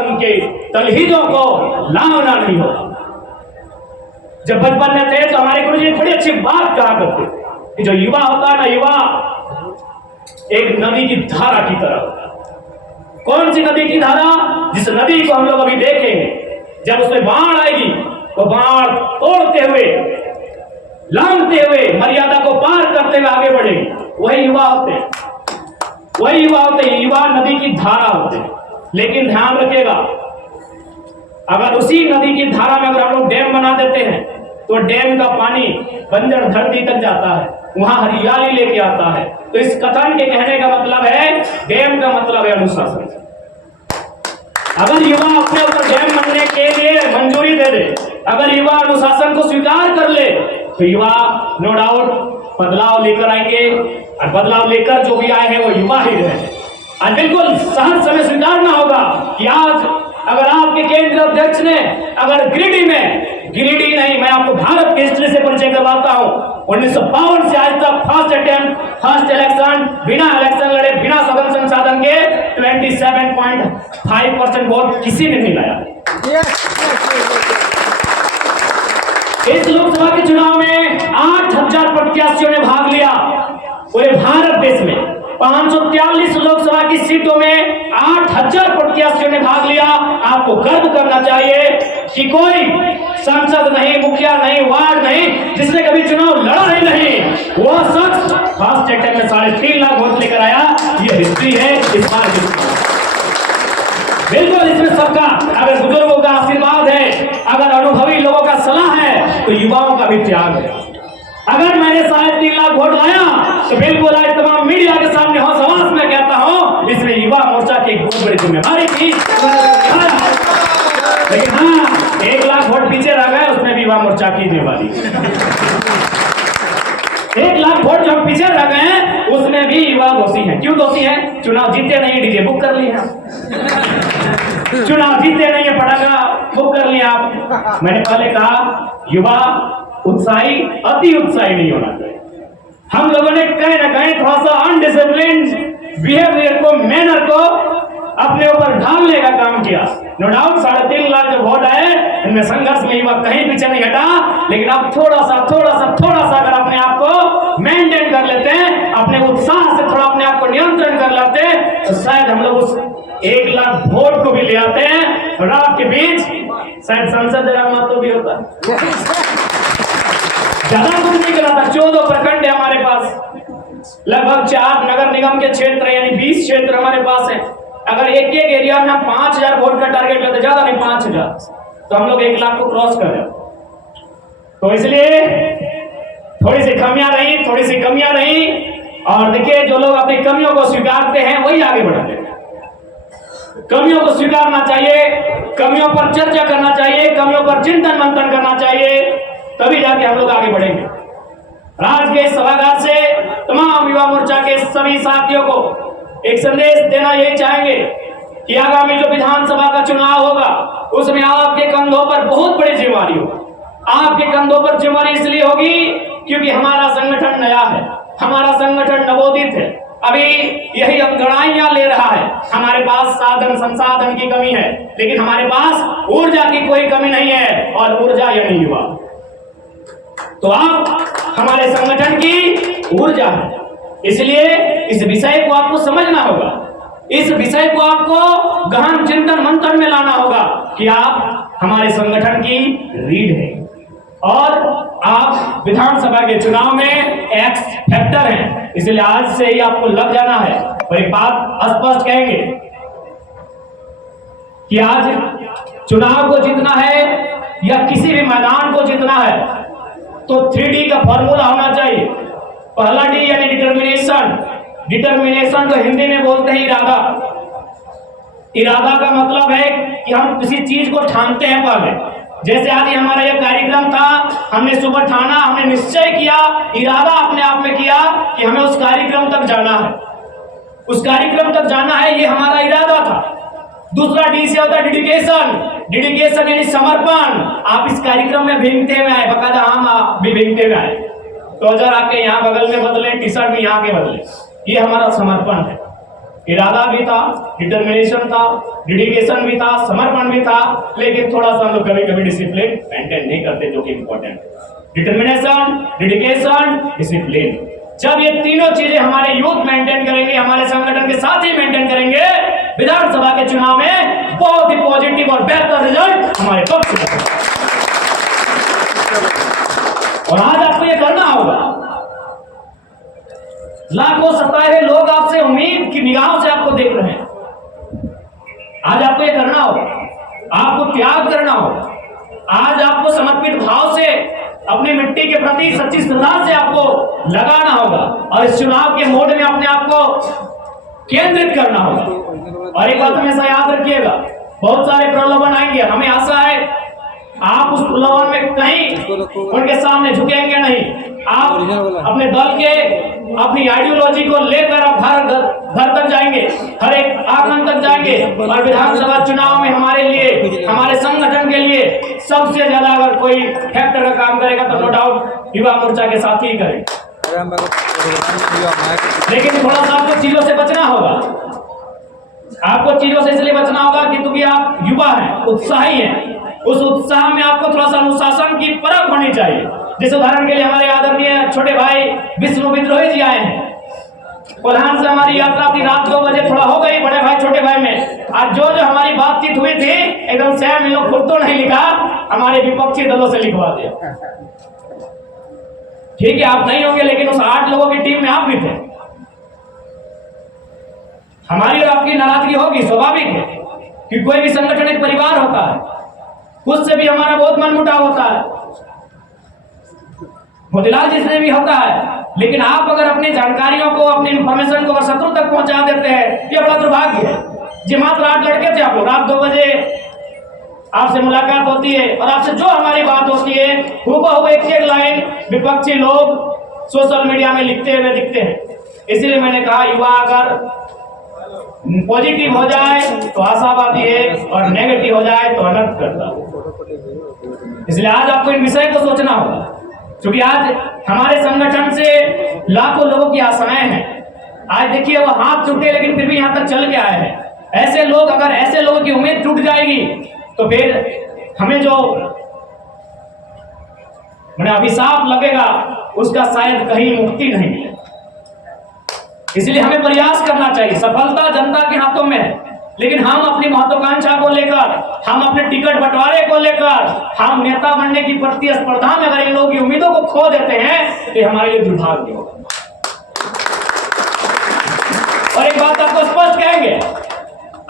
उनके तलहीदों को लाना नहीं होगा। जब बचपन में थे तो हमारे गुरुजी बड़ी अच्छी बात कहा करते कि जो युवा होता है ना, युवा एक नदी की धारा की तरह होता है। कौन सी नदी की धारा? जिस नदी को हम लोग अभी देखेंगे, जब उसमें बाढ़ आएगी तो बाढ़ तोड़ते हुए, लांघते हुए, मर्यादा को पार करते हुए आगे बढ़ेगी। वही युवा होते हैं, वही युवा होते हैं। युवा नदी की धारा होते हैं। लेकिन ध्यान रखिएगा, अगर उसी नदी की धारा में अगर हम लोग डैम बना देते हैं तो डैम का पानी बंजर धरती तक जाता है, वहां हरियाली लेके आता है। तो इस कथन के कहने का मतलब है, डैम का मतलब है अनुशासन। अगर युवा अपने ऊपर डैम बनने के लिए मंजूरी दे दे, अगर युवा अनुशासन को स्वीकार कर ले, तो युवा नो डाउट बदलाव लेकर आएंगे। और बदलाव लेकर जो भी आए हैं वो युवा ही रहे। और बिल्कुल सहज समय स्वीकारना होगा कि आज अगर आपके केंद्रीय अध्यक्ष ने अगर गिरिडीह नहीं, मैं आपको भारत की हिस्ट्री से परिचय करवाता हूं। 1952 से आज तक फर्स्ट इलेक्शन बिना इलेक्शन लड़े, बिना सदन संसाधन के 27.5% वोट किसी ने नहीं लाया। इस लोकसभा के चुनाव में 8000 प्रत्याशियों ने भाग लिया। पूरे भारत देश में 543 लोकसभा की सीटों में 8000 प्रत्याशियों ने भाग लिया। आपको गर्व करना चाहिए कि कोई सांसद नहीं, मुखिया नहीं, वार्ड नहीं, जिसने कभी चुनाव लड़ा ही नहीं, वो शख्स फर्स्ट सेक्टर में 3.5 लाख वोट लेकर आया। ये हिस्ट्री है इस बार की। बिल्कुल इसमें सबका, अगर बुजुर्गों का आशीर्वाद है, अगर अनुभवी लोगों का सलाह है, तो युवाओं का भी त्याग है। अगर मैंने 3.5 लाख वोट लाया तो बिल्कुल आज तमाम मीडिया के सामने हौस हवास में कहता हूं, इसमें युवा मोर्चा की एक बहुत बड़ी जिम्मेदारी थी। लेकिन हाँ, 1 लाख वोट पीछे रह गए, उसमें भी युवा मोर्चा की जिम्मेदारी। 1 लाख वोट जो पीछे रह गए उसमें भी युवा दोषी हैं। क्यों दोषी हैं? चुनाव जीते नहीं, डीजे बुक कर लिया। चुनाव जीते नहीं है, पटाखा बुक कर लिया आप। मैंने पहले कहा, युवा उत्साही, अति उत्साही नहीं होना चाहिए। हम लोगों ने कहीं ना कहीं थोड़ा सा अनडिसिप्लिन बिहेवियर को, मैनर को अपने ऊपर ढालने का काम किया। नो डाउट 3.5 लाख जो वोट आए, इनमें संघर्ष में युवा कहीं पीछे नहीं हटा। लेकिन अब थोड़ा सा अगर अपने आप को मेंटेन कर लेते हैं, अपने उत्साह से थोड़ा अपने आप को नियंत्रण कर लेते हैं, तो शायद हम लोग उस 1 लाख वोट को भी ले आते हैं। और आपके बीच शायद संसद तो भी होता है। ज्यादा दूर नहीं करा था, 14 प्रखंड है हमारे पास, लगभग 4 नगर निगम के क्षेत्र, यानी 20 क्षेत्र हमारे पास है। अगर एक एरिया में हम 5000 वोट का टारगेट लेते, ज्यादा नहीं 5000, तो हम लोग 1 लाख को क्रॉस कर रहे। तो इसलिए थोड़ी सी कमियां रही। और देखिए, जो लोग अपनी कमियों को स्वीकारते हैं वही आगे बढ़ते हैं। कमियों को स्वीकारना चाहिए, कमियों पर चर्चा करना चाहिए, कमियों पर चिंतन मंथन करना चाहिए, तभी जाके हम लोग आगे बढ़ेंगे। आज के सभागार से तमाम युवा मोर्चा के सभी साथियों को एक संदेश देना यही चाहेंगे कि आगामी जो विधानसभा का चुनाव होगा, उसमें आपके कंधों पर बहुत बड़ी जिम्मेदारी होगी। आपके कंधों पर जिम्मेदारी इसलिए होगी क्योंकि हमारा संगठन नया है, हमारा संगठन नवोदित है, अभी यही अंगड़ाइयां ले रहा है। हमारे पास साधन संसाधन की कमी है, लेकिन हमारे पास ऊर्जा की कोई कमी नहीं है, और ऊर्जा यानी युवा। तो आप हमारे संगठन की ऊर्जा है। इसलिए इस विषय को आपको समझना होगा, इस विषय को आपको गहन चिंतन मंथन में लाना होगा कि आप हमारे संगठन की रीढ़ हैं और आप विधानसभा के चुनाव में एक्स फैक्टर हैं। इसलिए आज से ही आपको लग जाना है। और एक बात स्पष्ट कहेंगे कि आज चुनाव को जीतना है या किसी भी मैदान को जीतना है, तो 3D का फॉर्मूला होना चाहिए। पहला डी यानी डिटर्मिनेशन। डिटर्मिनेशन तो हिंदी में बोलते हैं इरादा। इरादा का मतलब है कि हम किसी चीज को ठानते हैं पहले। जैसे आज हमारा यह कार्यक्रम था, हमने सुबह ठाना, हमने निश्चय किया, इरादा अपने आप में किया कि हमें उस कार्यक्रम तक जाना है, उस कार्यक्रम तक जाना है, ये हमारा इरादा था। दूसरा डी से होता है डेडिकेशन। डेडिकेशन यानी समर्पण। आप इस कार्यक्रम में भींगते हुए आए, बकायदा हम भी भींगते हुए आए, ट्राउजर आके यहाँ बगल में बदले, टी शर्ट भी यहाँ के बदले, ये हमारा समर्पण है। इरादा भी था, डिटर्मिनेशन था, डेडिकेशन भी था, समर्पण भी था, लेकिन थोड़ा सा हम लोग कभी कभी डिसिप्लिन मेंटेन नहीं करते, जो कि इंपॉर्टेंट है। डिटर्मिनेशन, डेडिकेशन, डिसिप्लिन, जब ये तीनों चीजें हमारे यूथ मेंटेन करेंगे, हमारे संगठन के साथ ही मेंटेन करेंगे, विधानसभा के चुनाव में बहुत ही पॉजिटिव और बेहतर रिजल्ट हमारे पक्ष में होगा। और आज आपको ये करना होगा। लाखों सताए लोग आपसे उम्मीद की निगाहों से आपको देख रहे हैं। आज आपको ये करना होगा, आपको त्याग करना होगा। आज आपको समर्पित भाव से अपनी मिट्टी के प्रति सच्ची श्रद्धा से आपको लगाना होगा और इस चुनाव के मोड में अपने आप को केंद्रित करना होगा। और एक बात हमेशा याद रखिएगा, बहुत सारे प्रलोभन आएंगे, हमें आशा है आप उस प्रलोभन में कहीं उनके सामने झुकेंगे नहीं। आप अपने दल के अपनी आइडियोलॉजी को लेकर आप घर तक जाएंगे, हर एक आंगन तक जाएंगे और विधानसभा चुनाव में हमारे लिए, हमारे संगठन के लिए सबसे ज्यादा अगर कोई फैक्टर का काम करेगा तो नो डाउट युवा मोर्चा के साथ ही करेंगे। लेकिन थोड़ा सा आपको चीजों से बचना होगा। आपको चीजों से इसलिए बचना होगा कि क्योंकि आप युवा हैं, उत्साही हैं। उस उत्साह में आपको थोड़ा सा अनुशासन की परख होनी चाहिए। जिस उदाहरण के लिए हमारे आदरणीय छोटे भाई विष्णु विद्रोही जी आए हैं, कोल्हान से हमारी यात्रा थी, रात 2 बजे थोड़ा हो गई बड़े भाई छोटे भाई में। आज जो हमारी बातचीत हुई थी एकदम सेम इन लोग खुद तो नहीं लिखा, हमारे विपक्षी दलों से लिखवा दिया। ठीक है, आप नहीं होंगे, लेकिन उस 8 लोगों की टीम में आप भी थे। हमारी और आपकी नाराजगी होगी, स्वाभाविक है, कि कोई भी संगठन एक परिवार होता है, उससे भी हमारा बहुत मनमुटाव होता है, मोतीलाल जी से भी होता है। लेकिन आप अगर अपनी जानकारियों को, अपनी इंफॉर्मेशन को शत्रु तक पहुंचा देते हैं, ये बड़ा दुर्भाग्य है। जी मात्र 8 लड़के थे, आप लोग रात 2 बजे आपसे मुलाकात होती है और आपसे जो हमारी बात होती है हूबहू एक लाइन विपक्षी लोग सोशल मीडिया में लिखते हुए दिखते हैं। इसीलिए मैंने कहा युवा अगर पॉजिटिव हो जाए तो आशावादी है और नेगेटिव हो जाए तो अनर्थ करता है। इसलिए आज आपको इन विषय को सोचना होगा, क्योंकि आज हमारे संगठन से लाखों लोगों की आशाएं हैं। आज देखिए वो हाथ टूटे लेकिन फिर भी यहाँ तक चल के आए हैं। ऐसे लोग, अगर ऐसे लोगों की उम्मीद टूट जाएगी तो फिर हमें जो अभिशाप लगेगा उसका शायद कहीं मुक्ति नहीं मिले। इसलिए हमें प्रयास करना चाहिए। सफलता जनता के हाथों में है, लेकिन हम अपनी महत्वाकांक्षा को लेकर, हम अपने टिकट बंटवारे को लेकर, हम नेता बनने की प्रतिस्पर्धा में अगर इन लोगों की उम्मीदों को खो देते हैं तो हमारे लिए दुर्भाग्य होगा। और एक बात आपको स्पष्ट कहेंगे,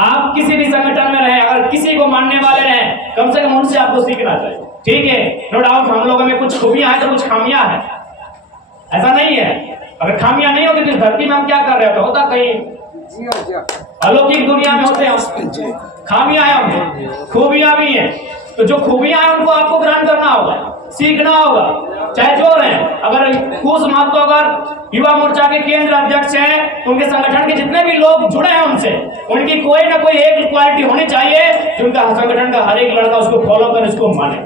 आप किसी भी संगठन में रहे, अगर किसी को मानने वाले रहे, कम से कम उनसे आपको सीखना चाहिए। ठीक है, नो डाउट हम लोगों में कुछ खूबियां हैं तो कुछ खामियां हैं, ऐसा नहीं है। अगर खामियां नहीं होती तो इस धरती में हम क्या कर रहे होते? होता कहीं अलौकिक दुनिया में होते हैं। खामियां हैं हमने, खूबियां भी हैं, तो जो खूबियां हैं उनको आपको ग्रहण करना होगा, सीखना होगा, चाहे जो रहे। अगर कुछ महत्व अगर युवा मोर्चा के केंद्र अध्यक्ष हैं, उनके संगठन के जितने भी लोग जुड़े हैं उनसे, उनकी कोई ना कोई एक क्वालिटी होनी चाहिए जो उनका संगठन का हर एक लड़का उसको फॉलो कर, उसको माने।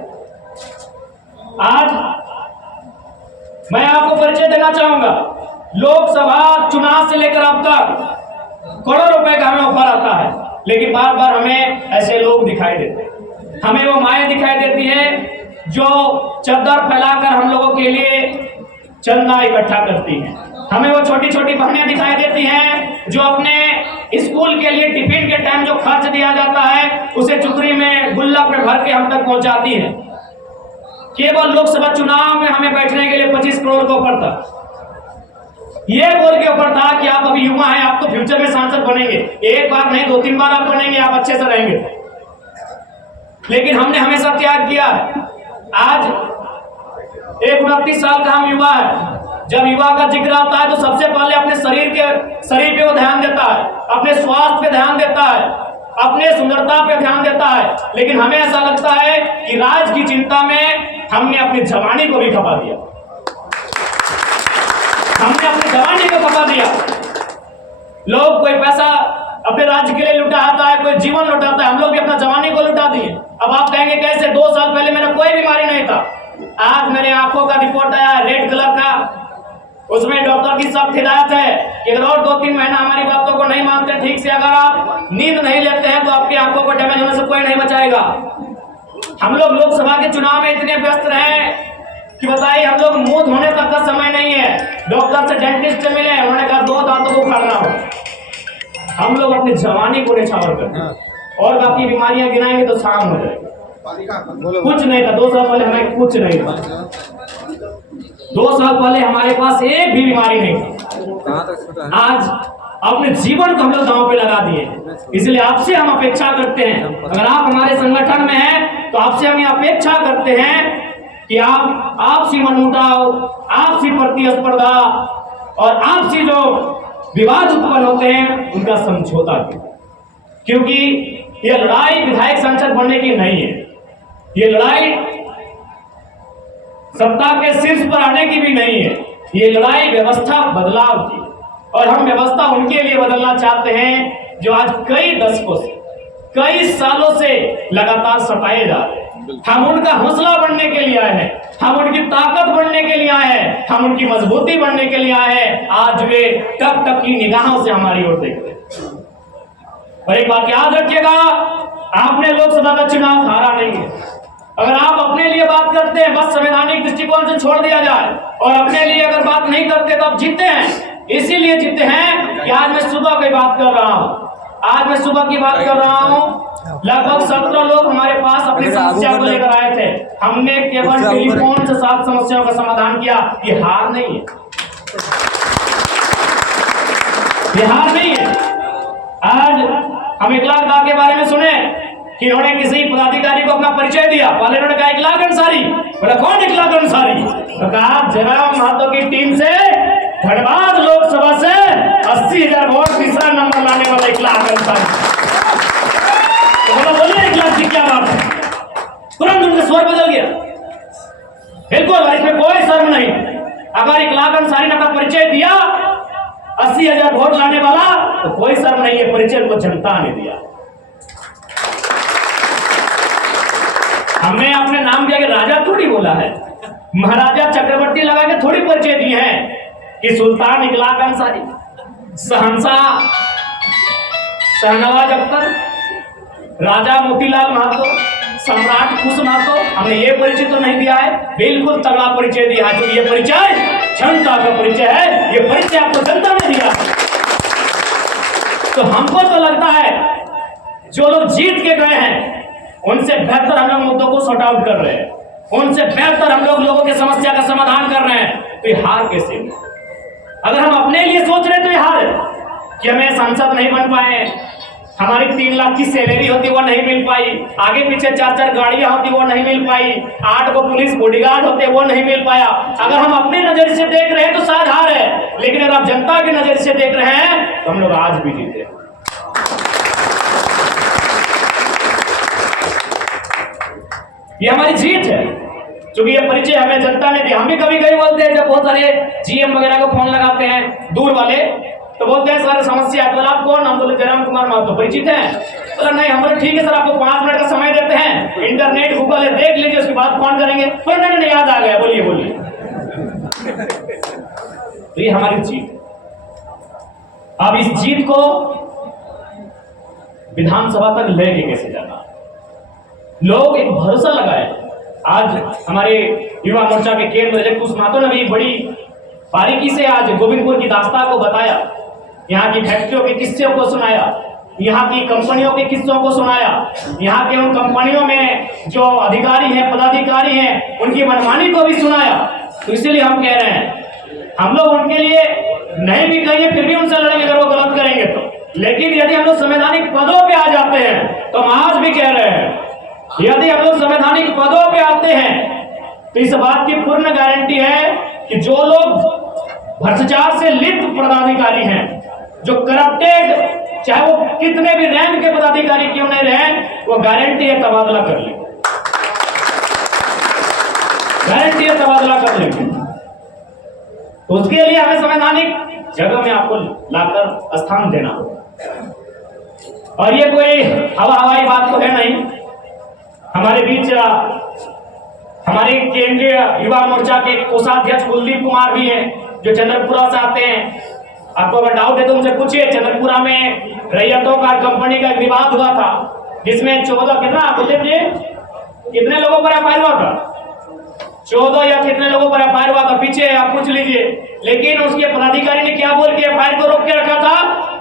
आज मैं आपको परिचय देना चाहूंगा, लोकसभा चुनाव से लेकर अब तक करोड़ों रुपए का हमें ऑफर आता है, लेकिन बार बार हमें ऐसे लोग दिखाई देते हैं। हमें वो माएँ दिखाई देती है जो चद्दर फैलाकर हम लोगों के लिए चंदा इकट्ठा करती हैं। हमें वो छोटी छोटी बहनें दिखाई देती हैं जो अपने स्कूल के लिए टिफिन के टाइम जो खर्च दिया जाता है उसे चुकरी में गुल्लक में भर के हम तक पहुंचाती है। केवल लोकसभा चुनाव में हमें बैठने के लिए 25 करोड़ का ऑफर था। ये बोल के ऊपर था कि आप अभी युवा हैं, आप तो फ्यूचर में सांसद बनेंगे, एक बार नहीं 2-3 बार आप बनेंगे, आप अच्छे से रहेंगे। लेकिन हमने हमेशा त्याग किया है। आज 29 साल का हम युवा है। जब युवा का जिक्र आता है तो सबसे पहले अपने शरीर पे वो ध्यान देता है, अपने स्वास्थ्य पे ध्यान देता है, अपने सुंदरता पे ध्यान देता है। लेकिन हमें ऐसा लगता है कि राज की चिंता में हमने अपनी जवानी को भी खपा दिया। हमने अपनी जवानी को खपा दिया। लोग कोई पैसा अपने राज्य के लिए लुटाता है, कोई जीवन लुटाता है, हम लोग भी अपना जवानी को लुटा दिए। अब आप कहेंगे कैसे? 2 साल पहले मेरा कोई बीमारी नहीं था, आज मेरे आंखों का रिपोर्ट आया है रेड कलर का, उसमें डॉक्टर की सख्त हिदायत है कि अगर और 2-3 महीना हमारी बातों को नहीं मानते ठीक से, अगर आप नींद नहीं लेते हैं तो आपकी आंखों को डैमेज होने से कोई नहीं बचाएगा। हम लोग लोकसभा के चुनाव में इतने व्यस्त रहे कि बताइए, हम लोग मुंह धोने तक का समय नहीं है। डॉक्टर से, डेंटिस्ट से मिले, उन्होंने कहा 2 दांतों को उखाड़ना हो। हम लोग अपनी जवानी को निछावर करते और बाकी बीमारियां गिनाएंगे तो शाम हो जाएगी। कुछ नहीं था 2 साल पहले, हमें कुछ नहीं था। 2 साल पहले हमारे पास एक भी बीमारी नहीं थी। आज अपने जीवन को हम लोग दांव पे लगा दिए। इसलिए आपसे हम अपेक्षा करते हैं, अगर आप हमारे संगठन में हैं तो आपसे हम ये अपेक्षा करते हैं कि आप आपसी मनमुटाव, आपसी प्रतिस्पर्धा और आपसी जो विवाद उत्पन्न होते हैं उनका समझौता करें, क्योंकि ये लड़ाई विधायक संसद बनने की नहीं है। ये लड़ाई सत्ता के शीर्ष पर आने की भी नहीं है। ये लड़ाई व्यवस्था बदलाव की, और हम व्यवस्था उनके लिए बदलना चाहते हैं जो आज कई दशकों से, कई सालों से लगातार सताए जा रहे हैं। हम उनका हौसला बनने के लिए आए हैं, हम उनकी ताकत बनने के लिए आए हैं, हम उनकी मजबूती बनने के लिए आए हैं। आज वे टक टक की निगाहों से हमारी ओर देख रहे हैं। और एक बात याद रखिएगा, आपने लोकसभा का चुनाव हारा नहीं है। अगर आप अपने लिए बात करते हैं, बस संवैधानिक दृष्टिकोण से छोड़ दिया जाए, और अपने लिए अगर बात नहीं करते तो आप जीते हैं। इसीलिए जीते हैं कि आज मैं सुबह की बात कर रहा हूं। आज मैं सुबह की बात कर रहा हूं। लगभग 17 लोग हमारे पास अपनी समस्या को लेकर आए थे। हमने केवल टेलीफोन से 7 समस्याओं का समाधान किया। ये हार नहीं है, ये हार नहीं है। आज हम 1 लाख दाग के बारे में सुने कि उन्होंने किसी पदाधिकारी को अपना परिचय दिया। पहले उन्होंने कहा 1 लाख अंसारी। बोला कौन 1 लाख अंसारी? तो कहा जयराम महतो की टीम से धनबाद लोकसभा से 80,000 वोट तीसरा नंबर लाने वाला 1 लाख अंसारी। तो बोला बोलिए 1 लाख की क्या बात है? तुरंत उनका स्वर बदल गया। बिल्कुल, इसमें कोई शर्म नहीं। अगर 1 लाख अंसारी ने अपना परिचय दिया 80,000 वोट लाने वाला, तो कोई शर्म नहीं है। परिचय को जनता ने दिया। हमने अपने नाम दिया कि राजा थोड़ी बोला है, महाराजा चक्रवर्ती लगा के थोड़ी परिचय दिए हैं कि सुल्तान 1 लाख अंसारी, शहंशाह शाहनवाज अख्तर, राजा मोतीलाल महतो, सम्राट कुश महतो, हमने ये परिचय तो नहीं दिया है। बिल्कुल तगड़ा परिचय दिया है, क्योंकि ये परिचय जनता का परिचय है। ये परिचय आपको जनता ने दिया। तो हमको तो लगता है जो लोग जीत के गए हैं उनसे बेहतर हम लोग मुद्दों को सॉर्ट आउट कर रहे हैं, उनसे बेहतर हम लोग लोगों की समस्या का समाधान कर रहे हैं। तो ये हार कैसे? अगर हम अपने लिए सोच रहे तो ये हार है कि हमें सांसद नहीं बन पाए, हमारी 3 लाख की सैलरी होती वो नहीं मिल पाई, आगे पीछे 4-4 गाड़ियां होती वो नहीं मिल पाई, 8 को पुलिस बॉडीगार्ड होते वो नहीं मिल पाया। अगर हम अपनी नजर से देख रहे हैं तो शायद हार है, लेकिन अगर आप जनता की नजर से देख रहे हैं तो हम लोग आज भी जीते। ये हमारी जीत है, क्योंकि ये परिचय हमें जनता ने दिया। हम भी कभी कभी बोलते हैं, जब बहुत सारे जीएम वगैरह को फोन लगाते हैं दूर वाले, तो बोलते हैं सर समस्या है। तो आप कौन? हम बोले जयराम कुमार महतो। परिचित हैं? बोला नहीं। हम बोले ठीक है सर, आपको 5 मिनट का समय देते हैं, इंटरनेट गूगल है देख लीजिए, उसके बाद फोन करेंगे। पर नहीं, याद आ गया, बोलिए बोलिए। तो ये हमारी जीत। अब इस जीत को विधानसभा तक लेके कैसे जाना? लोग एक भरोसा लगाए। आज हमारे युवा मोर्चा के केंद्र कुश महतो ने भी बड़ी बारीकी से आज गोविंदपुर की दास्तान को बताया, यहाँ की फैक्ट्रियों के किस्सों को सुनाया, यहाँ की कंपनियों के किस्सों को सुनाया, यहाँ के उन कंपनियों में जो अधिकारी हैं, पदाधिकारी हैं, उनकी मनमानी को भी सुनाया। तो इसीलिए हम कह रहे हैं, हम लोग उनके लिए नहीं भी कहेंगे फिर भी उनसे लड़ेंगे अगर वो गलत करेंगे तो। लेकिन यदि हम लोग संवैधानिक पदों पे आ जाते हैं तो हम आज भी कह रहे हैं, यदि हम लोग संवैधानिक पदों पे आते हैं तो इस बात की पूर्ण गारंटी है कि जो लोग भ्रष्टाचार से लिप्त पदाधिकारी हैं, जो करप्टेड, चाहे वो कितने भी रैंक के पदाधिकारी क्यों नहीं रहे, वो गारंटी है तबादला कर लेंगे, गारंटी है तबादला कर लेंगे। तो उसके लिए हमें संवैधानिक जगह में आपको लाकर स्थान देना होगा। और ये कोई हवाई बात तो है नहीं। हमारे बीच हमारे केंद्रीय युवा मोर्चा के कोषाध्यक्ष कुलदीप कुमार भी हैं, जो चंद्रपुरा से आते हैं। आपको अगर डाउट है तो उनसे पूछिए। चंद्रपुरा में रैयतों का कंपनी का एक विवाद हुआ था, जिसमें 14 कितना कुलदीप जी कितने लोगों पर एफआईआर हुआ था? 14 या कितने लोगों पर एफआईआर हुआ था, पीछे आप पूछ लीजिए। लेकिन उसके पदाधिकारी ने क्या बोल के एफआईआर को रोक के रखा था?